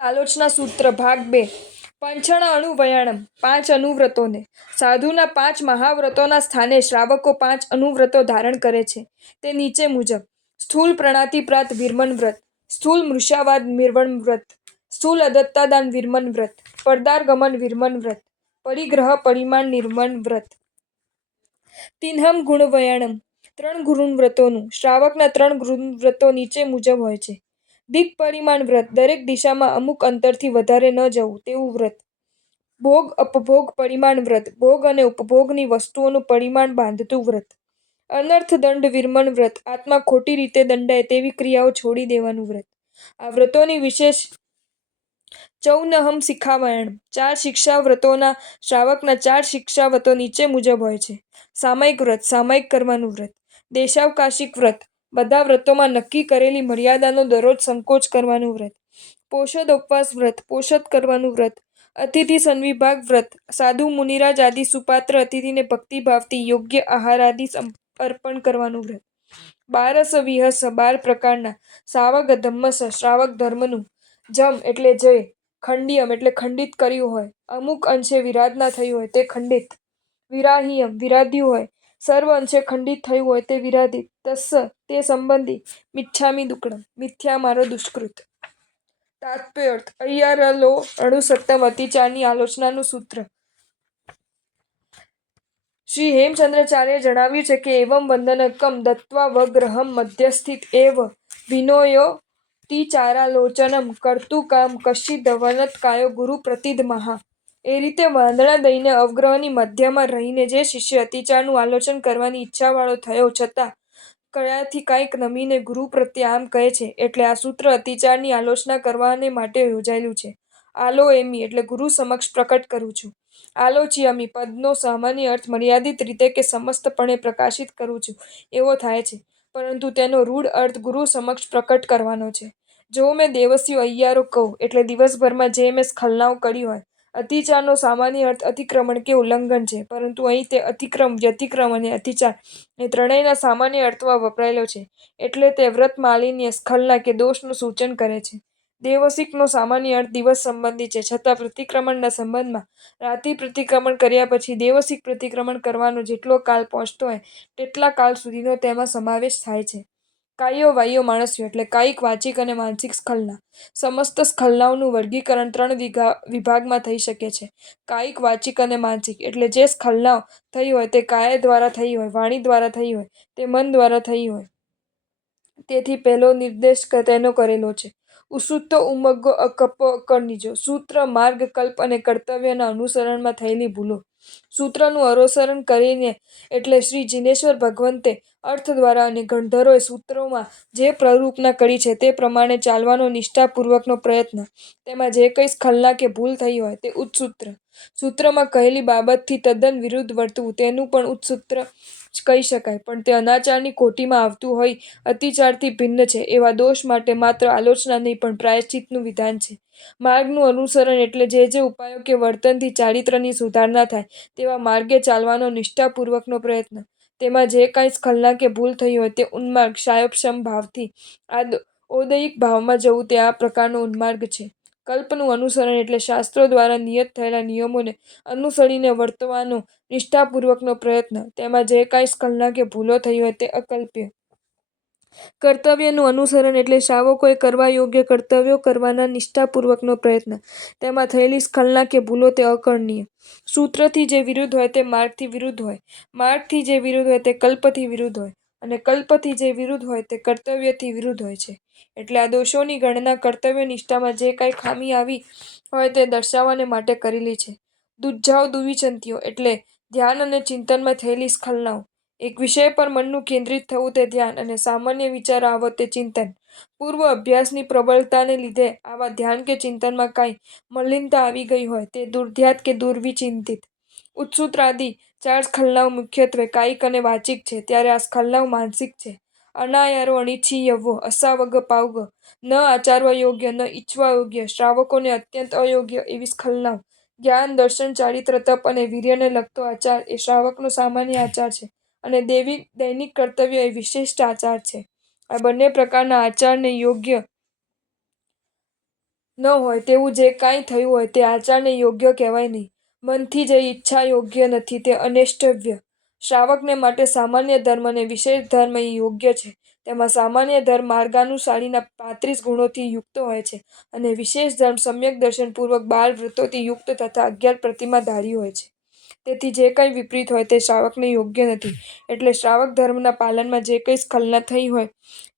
આલોચના સૂત્ર ભાગ 2 પંચણ અનુવયણમ 5 અનુવ્રતોને સાધુના 5 મહાવ્રતોના સ્થાને શ્રાવકો 5 અનુવ્રતો ધારણ કરે છે. તે નીચે મુજબ: સ્થૂલ પ્રણાતિપ્રાત વિરમન વ્રત, સ્થૂલ મૃષાવાદ વિરમન વ્રત, સ્થૂલ અદત્તાદાન વિરમન વ્રત, પર્દારગમન વિરમન વ્રત, પરિગ્રહ પરિમાણ નિર્મન વ્રત. તિન્હમ ગુણવયણમ 3 ગુણવ્રતોનું શ્રાવકના 3 ગુણવ્રતો નીચે મુજબ હોય છે. દિક્ પરિમાણ વ્રત, દરેક દિશામાં અમુક અંતરથી વધારે ન જવું તેવું વ્રત. ભોગ અપભોગ પરિમાણ વ્રત, ભોગ અને ઉપભોગની વસ્તુઓનું પરિમાણ બાંધતું વ્રત. અનર્થ દંડ વિરમન વ્રત, આત્મા ખોટી રીતે દંડાય તેવી ક્રિયાઓ છોડી દેવાનું વ્રત. આ વ્રતોની વિશેષ ચૌનહમ શિખામયણમ 4 શિક્ષા વ્રતોના શ્રાવકના 4 શિક્ષાવ્રતો નીચે મુજબ હોય છે. સામયિક વ્રત, સામયિક કરવાનું વ્રત. દેશાવકાશિક વ્રત, બધા વ્રતોમાં નક્કી કરેલી મર્યાદાનો દરરોજ સંકોચ કરવાનું વ્રત. પોષદ ઉપવાસ વ્રત, પોષદ કરવાનું વ્રત. અતિથિ સંવિભાગ વ્રત, સાધુ મુનિરાજ આદિ સુપાત્ર અતિથિને ભક્તિભાવથી યોગ્ય આહારાદિ અર્પણ કરવાનું વ્રત. બારસ વિહસ 12 પ્રકારના સાવગ ધમ્મસ શ્રાવક ધર્મનું જમ એટલે જય, ખંડિયમ એટલે ખંડિત કર્યું હોય, અમુક અંશે વિરાધના થઈ હોય તે ખંડિત, વિરાહિયમ વિરાધ્યું હોય, સર્વ અંશે ખંડિત થયું હોય તે વિરાધિત, તસ્સ તે સંબંધી, મિચ્છામિ દુક્કડમ મિથ્યા મારો દુષ્કૃત. તાત્પર્યાર્થ અય્યારલો અણુસત્તમ અતિચારની આલોચનાનું સૂત્ર. શ્રી હેમચંદ્રાચાર્યે જણાવ્યું છે કે એવં વંદનકમ દત્ત્વા વગ્રહમ મધ્યસ્થિત એવ વિનયોતિચારાલોચનમ કર્તુકામ કશ્ચિદવનત્કાયો ગુરુ પ્રતિધમઃ. એ રીતે વાંદણા દઈને અવગ્રહની મધ્યમાં રહીને જે શિષ્ય અતિચારનું આલોચન કરવાની ઈચ્છાવાળો થયો છતાં કયાથી કાંઈક નમીને ગુરુ પ્રત્યે આમ કહે છે, એટલે આ સૂત્ર અતિચારની આલોચના કરવાને માટે યોજાયેલું છે. આલોએમી એટલે ગુરુ સમક્ષ પ્રકટ કરું છું. આલોચ્યામિ પદનો સામાન્ય અર્થ મર્યાદિત રીતે કે સમસ્તપણે પ્રકાશિત કરું છું એવો થાય છે, પરંતુ તેનો રૂઢ અર્થ ગુરુ સમક્ષ પ્રકટ કરવાનો છે. જો મેં દેવસ્યુ અય્યારો કહું એટલે દિવસભરમાં જે મેં સ્ખલનાઓ કરી હોય. અતિચારનો સામાન્ય અર્થ અતિક્રમણ કે ઉલ્લંઘન છે, પરંતુ અહીં તે અતિક્રમ, વ્યતિક્રમ અને અતિચાર એ ત્રણેયના સામાન્ય અર્થમાં વપરાયેલો છે, એટલે તે વ્રત માલિન્ય, સ્ખલના કે દોષનું સૂચન કરે છે. દેવસિકનો સામાન્ય અર્થ દિવસ સંબંધી છે, છતાં પ્રતિક્રમણના સંબંધમાં રાત્રિ પ્રતિક્રમણ કર્યા પછી દેવસિક પ્રતિક્રમણ કરવાનો જેટલો કાલ પહોંચતો હોય તેટલા કાળ સુધીનો તેમાં સમાવેશ થાય છે. કાયો વાયો માણસ્યો એટલે કાયિક, વાચિક અને માનસિક સ્ખલના. સમસ્ત સ્ખલનાઓનું વર્ગીકરણ 3 વિભાગમાં થઈ શકે છે: કાયિક, વાચિક અને માનસિક. એટલે જે સ્ખલનાઓ થઈ હોય તે કાય દ્વારા થઈ હોય, વાણી દ્વારા થઈ હોય, તે મન દ્વારા થઈ હોય. તેથી પહેલો નિર્દેશ તેનો કરેલો છે. ઉસુત્તો ઉમગ્ગો અકપો અકર્ણિજો. સૂત્ર, માર્ગ, કલ્પ અને કર્તવ્યના અનુસરણમાં થયેલી ભૂલો. સૂત્રનું અનુસરણ કરીને એટલે શ્રી જિનેશ્વર ભગવંતે અર્થ દ્વારા અને ગણધરોએ સૂત્રોમાં જે પ્રરૂપના કરી છે તે પ્રમાણે ચાલવાનો નિષ્ઠાપૂર્વકનો પ્રયત્ન. તેમાં જે કંઈ સ્ખલના કે ભૂલ થઈ હોય તે ઉચ્ચસૂત્ર. સૂત્રમાં કહેલી બાબતથી તદ્દન વિરુદ્ધ વર્તવું તેનું પણ ઉચ્ચસૂત્ર જ કહી શકાય, પણ તે અનાચારની કોટીમાં આવતું હોઈ અતિચારથી ભિન્ન છે. એવા દોષ માટે માત્ર આલોચના નહીં પણ પ્રાયશ્ચિતનું વિધાન છે. માર્ગનું અનુસરણ એટલે જે ઉપાયો કે વર્તનથી ચારિત્ર્યની સુધારણા થાય તેવા માર્ગે ચાલવાનો નિષ્ઠાપૂર્વકનો પ્રયત્ન. તેમાં જે કાંઈ સ્ખલના કે ભૂલ થઈ હોય તે ઉન્માર્ગ, સાયોપશમ ભાવથી ઔદયિક ભાવમાં જવું તે આ પ્રકારનો ઉન્માર્ગ છે. કલ્પનું અનુસરણ એટલે શાસ્ત્રો દ્વારા નિયત થયેલા નિયમોને અનુસરીને વર્તવાનો નિષ્ઠાપૂર્વકનો પ્રયત્ન. તેમાં જે કાંઈ સ્ખલના કે ભૂલો થઈ હોય તે અકલ્પ્ય. કર્તવ્યનું અનુસરણ એટલે શ્રાવકોએ કરવા યોગ્ય કર્તવ્યો કરવાના નિષ્ઠાપૂર્વકનો પ્રયત્ન. તેમાં થયેલી સ્ખલના કે ભૂલો તે અકર્ણનીય. સૂત્રથી જે વિરુદ્ધ હોય તે માર્ગથી વિરુદ્ધ હોય, માર્ગથી જે વિરુદ્ધ હોય તે કલ્પથી વિરુદ્ધ હોય, અને કલ્પથી જે વિરુદ્ધ હોય તે કર્તવ્યથી વિરુદ્ધ હોય છે. એટલે આ દોષોની ગણના કર્તવ્યનિષ્ઠામાં જે કાંઈ ખામી આવી હોય તે દર્શાવવાને માટે કરેલી છે. દુજ્જાવ દુવિચંતીયો એટલે ધ્યાન અને ચિંતનમાં થયેલી સ્ખલનાઓ. એક વિષય પર મનનું કેન્દ્રિત થવું તે ધ્યાન, અને સામાન્ય વિચારો આવો તે ચિંતન. પૂર્વ અભ્યાસની પ્રબળતાને લીધે આવા ધ્યાન કે ચિંતનમાં કાંઈ મલિનતા આવી ગઈ હોય તે દુર્ધ્યાત કે દુર્વિચિંતિત. ઉચ્ચસૂત્રાદિ 4 સ્ખલનાઓ મુખ્યત્વે કાયિક અને વાચિક છે, ત્યારે આ સ્ખલનાઓ માનસિક છે. અનાયારો અનિચ્છીયવો અસાવગ પાવગ, ન આચારવા યોગ્ય, ન ઈચ્છવા યોગ્ય, શ્રાવકોને અત્યંત અયોગ્ય એવી સ્ખલનાઓ. જ્ઞાન, દર્શન, ચારિત્ર, તપ અને વીર્યને લગતો આચાર એ શ્રાવકનો સામાન્ય આચાર છે, અને દૈનિક કર્તવ્ય એ વિશિષ્ટ આચાર છે. આ બંને પ્રકારના આચારને યોગ્ય ન હોય તેવું જે કાંઈ થયું હોય તે આચારને યોગ્ય કહેવાય નહીં. મનથી જે ઈચ્છા યોગ્ય નથી તે અનિષ્ટવ્ય. શ્રાવકને માટે સામાન્ય ધર્મ અને વિશેષ ધર્મ એ યોગ્ય છે. તેમાં સામાન્ય ધર્મ માર્ગાનુસારીના 35 ગુણોથી યુક્ત હોય છે અને વિશેષ ધર્મ સમ્યક દર્શનપૂર્વક 12 વ્રતોથી યુક્ત તથા 11 પ્રતિમાધારી હોય છે. તેથી જે કંઈ વિપરીત હોય તે શ્રાવકને યોગ્ય નથી. એટલે શ્રાવક ધર્મના પાલનમાં જે કંઈ સ્ખલના થઈ હોય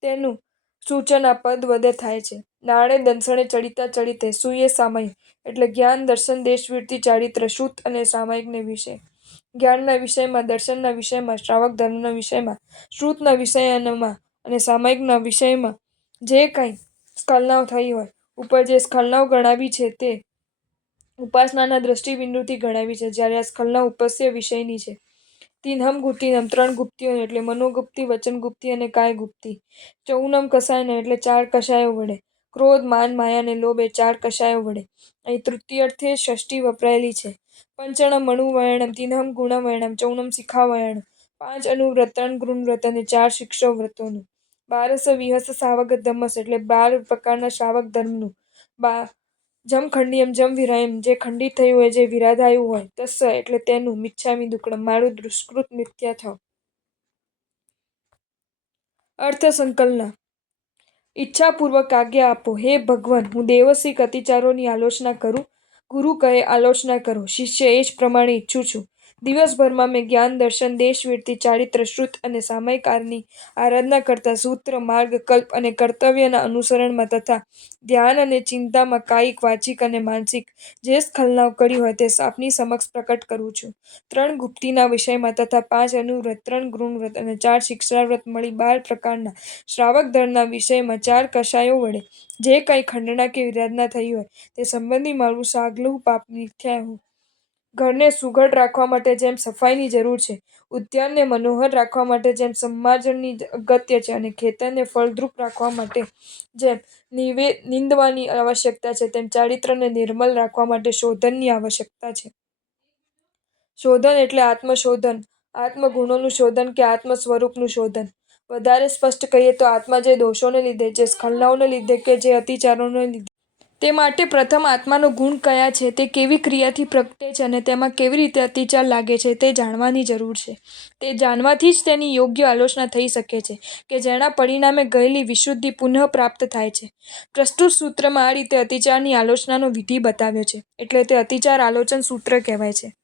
તેનું સૂચન આ પદ વડે થાય છે. નાણે દંસણે ચડિતા ચડિતે સૂયે સામય એટલે જ્ઞાન દર્શન દેશવૃત્તિ ચારિત્ર શ્રુત અને સામાયિકને વિષય. જ્ઞાનના વિષયમાં, દર્શનના વિષયમાં, શ્રાવક ધર્મના વિષયમાં, શ્રુતના વિષયમાં અને સામાયિકના વિષયમાં જે કાંઈ સ્ખલનાઓ થઈ હોય, ઉપર જે સ્ખલનાઓ ગણાવી છે તે ઉપાસનાના દ્રષ્ટિબિંદુથી ગણાવી છે, જ્યારે આ સ્ખલના ઉપસ્ય વિષયની છે. તીનહમ ગુપ્તિનમ 3 ગુપ્તિઓને એટલે મનોગુપ્તિ, વચનગુપ્તિ અને કાયગુપ્તિ. ચૌનમ કષાયને એટલે 4 કષાયો વડે. ક્રોધ, માન, માયા અને લોભ એ 4 કષાયો વડે. અહીં તૃતીયાર્થે ષષ્ઠી વપરાયેલી છે. પંચણમ મણુવર્ણમ, તીનહમ ગુણવર્ણમ, ચૌનમ શિખાવર્ણમ. 5 અનુવ્રત, 3 ગૃહવ્રત અને 4 શિક્ષો વ્રતોનું. 12 વિહસ સાવક ધમ્મસ એટલે 12 પ્રકારના શ્રાવક ધર્મનું. જમખંડિયમ જમ વિરાયમ જે ખંડિત થયું હોય, જે વિરાધાયું હોય. તસ્સ એટલે તેનું. મિચ્છામિ દુક્કડમ મારું દુષ્કૃત મિથ્યા થયો. અર્થ સંકલના. ઈચ્છાપૂર્વક આજ્ઞા આપો, હે ભગવાન, હું દેવસિક અતિચારોની આલોચના કરું. ગુરુ કહે આલોચના કરો. શિષ્ય એ જ પ્રમાણે ઈચ્છું છું. દિવસભરમાં મેં જ્ઞાન, દર્શન, દેશવૃત્તિ, ચારિત્ર, શ્રુત અને સામાયિકની આરાધના કરતા સૂત્ર, માર્ગ, કલ્પ અને કર્તવ્યના અનુસરણમાં તથા ધ્યાન અને ચિંતામાં કાયિક, વાચિક અને માનસિક જે સ્ખલનાઓ કરી હોય તે આપની સમક્ષ પ્રકટ કરું છું. 3 ગુપ્તિના વિષયમાં તથા 5 અનુવ્રત, 3 ગૃહવ્રત અને 4 શિક્ષાવ્રત મળી 12 પ્રકારના શ્રાવક ધર્મના વિષયમાં 4 કષાયો વડે જે કાંઈ ખંડના કે વિરાધના થઈ હોય તે સંબંધી મારું સાગલું પાપ મિથ્યા હું. ઘરને સુઘડ રાખવા માટે જેમ સફાઈની જરૂર છે, ઉદ્યાનને મનોહર રાખવા માટે જેમ સંમાર્જનની અગત્ય છે અને ખેતરને ફળદ્રુપ રાખવા માટે જેમ નીંદવાની આવશ્યકતા છે, તેમ ચારિત્રને નિર્મલ રાખવા માટે શોધનની આવશ્યકતા છે. શોધન એટલે આત્મશોધન, આત્મગુણોનું શોધન કે આત્મ સ્વરૂપનું શોધન. વધારે સ્પષ્ટ કહીએ તો આત્મા જે દોષોને લીધે, જે સ્ખલનાઓને લીધે કે જે અતિચારોને લીધે તે માટે પ્રથમ આત્માનો ગુણ કયા છે, તે કેવી ક્રિયાથી પ્રગટે છે અને તેમાં કેવી રીતે અતિચાર લાગે છે તે જાણવાની જરૂર છે. તે જાણવાથી જ તેની યોગ્ય આલોચના થઈ શકે છે કે જેના પરિણામે ગયેલી વિશુદ્ધિ પુનઃ પ્રાપ્ત થાય છે. પ્રસ્તુત સૂત્રમાં આ રીતે અતિચારની આલોચનાનો વિધિ બતાવ્યો છે, એટલે તે અતિચાર આલોચન સૂત્ર કહેવાય છે.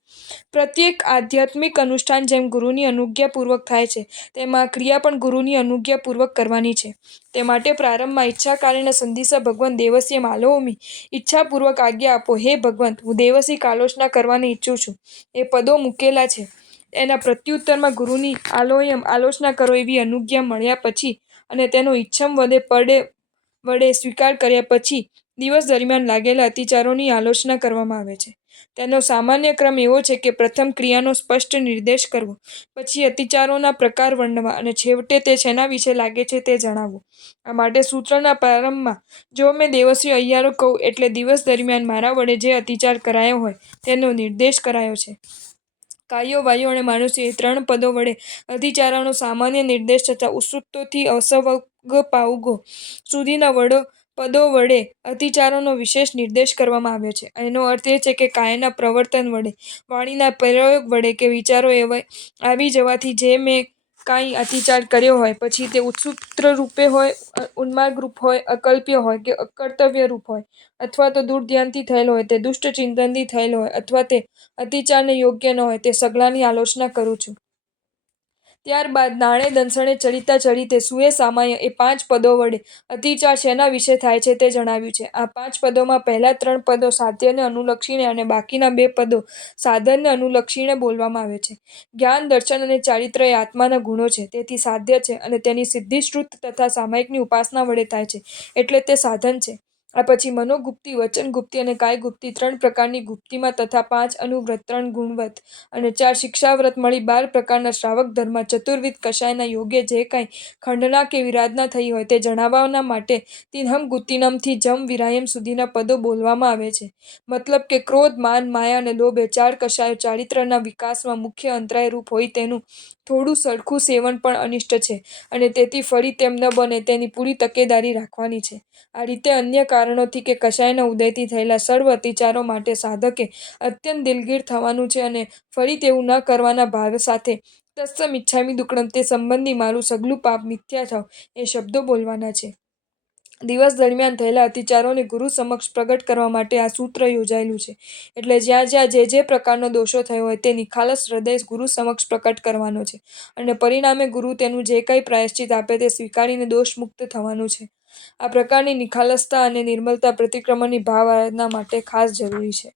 પ્રત્યેક આધ્યાત્મિક અનુષ્ઠાન જેમ ગુરુની અનુજ્ઞાપૂર્વક થાય છે, તેમ આ ક્રિયા પણ ગુરુની અનુજ્ઞાપૂર્વક કરવાની છે. તે માટે પ્રારંભમાં ઈચ્છાકારેણ સંધિસા ભગવન દેવસ્ય આલોમી. ઈચ્છાપૂર્વક આજ્ઞા આપો, હે ભગવંત, હું દેવસિક આલોચના કરવાની ઈચ્છું છું. એ પદો મૂકેલા છે. એના પ્રત્યુત્તરમાં ગુરુની આલોયમ આલોચના કરો એવી અનુજ્ઞા મળ્યા પછી અને તેનો ઈચ્છમ વડે સ્વીકાર કર્યા પછી દિવસ દરમિયાન લાગેલા અતિચારોની આલોચના કરવામાં આવે છે. તેનો સામાન્ય ક્રમ એવો છે કે પ્રથમ ક્રિયાનો સ્પષ્ટ નિર્દેશ કરવો, પછી અતિચારોના પ્રકાર વર્ણવા અને છેવટે તે શેના વિશે લાગે છે તે જણાવવું. આ માટે સૂત્રના પ્રારંભમાં જો મેં દેવસ્ય અય્યારો કહું એટલે દિવસ દરમિયાન મારા વડે જે અતિચાર કરાયો હોય તેનો નિર્દેશ કરાયો છે. કાયો, વાયો અને માનુષી એ 3 પદો વડે અતિચારોનો સામાન્ય નિર્દેશ તથા ઉસુક્તોથી અસવગપાઉગો સુધીના પદો વડે અતિચારોનો વિશેષ નિર્દેશ કરવામાં આવ્યો છે. એનો અર્થ એ છે કે કાયના પ્રવર્તન વડે, વાણીના પ્રયોગ વડે કે વિચારો આવી જવાથી જે મેં કાંઈ અતિચાર કર્યો હોય પછી તે ઉત્સુકરૂપે હોય, ઉન્માદરૂપ હોય, અકલ્પ્ય હોય કે અકર્તવ્યરૂપ હોય, અથવા તો દુર્ધ્યાનથી થયેલો હોય, તે દુષ્ટ ચિંતનથી થયેલો હોય અથવા તે અતિચારને યોગ્ય ન હોય, તે સગલાની આલોચના કરું છું. ત્યારબાદ નાણે દંસણે ચડિતા ચડિતે સૂયે સામાય એ 5 પદો વડે અતિચાર શેના વિશે થાય છે તે જણાવ્યું છે. આ 5 પદોમાં પહેલા 3 પદો સાધ્યને અનુલક્ષીને અને બાકીના 2 પદો સાધનને અનુલક્ષીને બોલવામાં આવે છે. જ્ઞાન, દર્શન અને ચારિત્ર એ આત્માના ગુણો છે, તેથી સાધ્ય છે અને તેની સિદ્ધિ શ્રુત તથા સામાયિકની ઉપાસના વડે થાય છે, એટલે તે સાધન છે. આ પછી મનોગુપ્તિ, વચનગુપ્તિ અને કાયગુપ્તિ 3 પ્રકારની ગુપ્તિમાં તથા 5 અનુવ્રત, 3 ગુણવ્રત અને 4 શિક્ષાવ્રત મળી 12 પ્રકારના શ્રાવક ધર્મમાં ચતુર્વિધ કષાયના યોગે જે કાંઈ ખંડના કે વિરાધના થઈ હોય તે જણાવવાના માટે તીનહમ ગુપ્તિનમથી જમ વિરાયમ સુધીના પદો બોલવામાં આવે છે. મતલબ કે ક્રોધ, માન, માયા અને લોભ એ 4 કષાયો ચારિત્રના વિકાસમાં મુખ્ય અંતરાય રૂપ હોય તેનું થોડું સરખું સેવન પણ અનિષ્ટ છે અને તેથી ફરી તેમ ન બને તેની પૂરી તકેદારી રાખવાની છે. આ રીતે અન્ય કારણોથી કે કષાયના ઉદયથી થયેલા સર્વ અતિચારો માટે સાધકે અત્યંત દિલગીર થવાનું છે અને ફરી તેવું ન કરવાના ભાવ સાથે તત્સમ ઇચ્છામિ દુક્કડમ તે સંબંધી મારું સગલું પાપ મિથ્યા થાવ એ શબ્દો બોલવાના છે. દિવસ દરમિયાન થયેલા અતિચારોને ગુરુ સમક્ષ પ્રગટ કરવા માટે આ સૂત્ર યોજાયેલું છે. એટલે જ્યાં જ્યાં જે પ્રકારનો દોષો થયો હોય તે નિખાલસ હૃદય ગુરુ સમક્ષ પ્રકટ કરવાનો છે અને પરિણામે ગુરુ તેનું જે કંઈ પ્રાયશ્ચિત આપે તે સ્વીકારીને દોષમુક્ત થવાનું છે. આ પ્રકારની નિખાલસતા અને નિર્મલતા પ્રતિક્રમણની ભાવ આરાધના માટે ખાસ જરૂરી છે.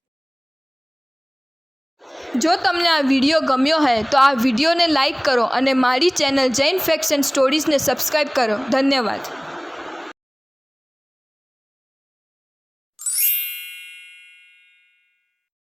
જો તમને આ વિડીયો ગમ્યો હોય તો આ વિડીયોને લાઈક કરો અને મારી ચેનલ જૈન ફેક્ટ્સ એન્ડ સ્ટોરીઝને સબસ્ક્રાઈબ કરો. ધન્યવાદ.